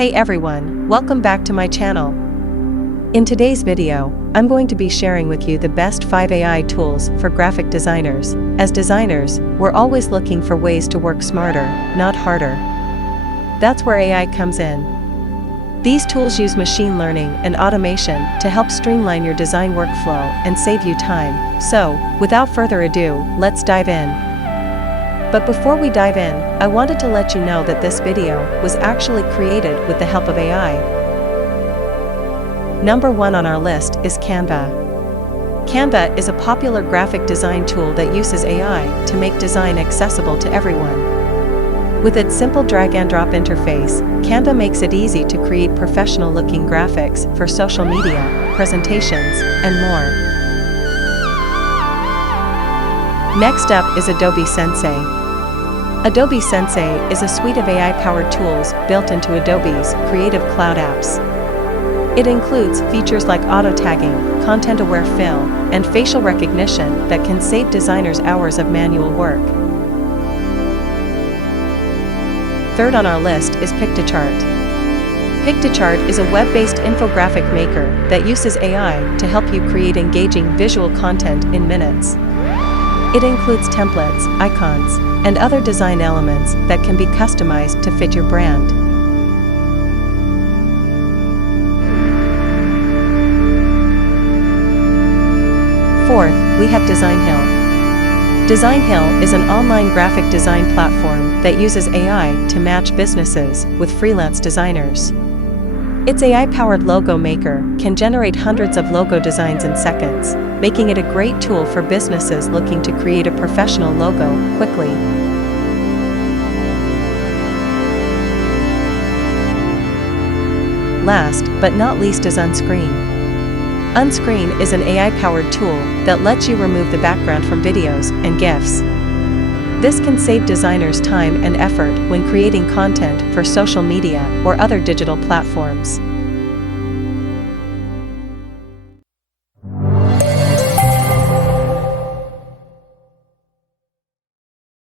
Hey everyone, welcome back to my channel. In today's video, I'm going to be sharing with you the best 5 AI tools for graphic designers. As designers, we're always looking for ways to work smarter, not harder. That's where AI comes in. These tools use machine learning and automation to help streamline your design workflow and save you time. So, without further ado, let's dive in. But before we dive in, I wanted to let you know that this video was actually created with the help of AI. Number 1 on our list is Canva. Canva is a popular graphic design tool that uses AI to make design accessible to everyone. With its simple drag-and-drop interface, Canva makes it easy to create professional-looking graphics for social media, presentations, and more. Next up is Adobe Sensei. Adobe Sensei is a suite of AI-powered tools built into Adobe's Creative Cloud apps. It includes features like auto-tagging, content-aware fill, and facial recognition that can save designers hours of manual work. Third on our list is Pictochart. Pictochart is a web-based infographic maker that uses AI to help you create engaging visual content in minutes. It includes templates, icons, and other design elements that can be customized to fit your brand. Fourth, we have Design Hill. Design Hill is an online graphic design platform that uses AI to match businesses with freelance designers. Its AI-powered logo maker can generate hundreds of logo designs in seconds, making it a great tool for businesses looking to create a professional logo quickly. Last but not least is OnScreen. OnScreen is an AI-powered tool that lets you remove the background from videos and GIFs. This can save designers time and effort when creating content for social media or other digital platforms.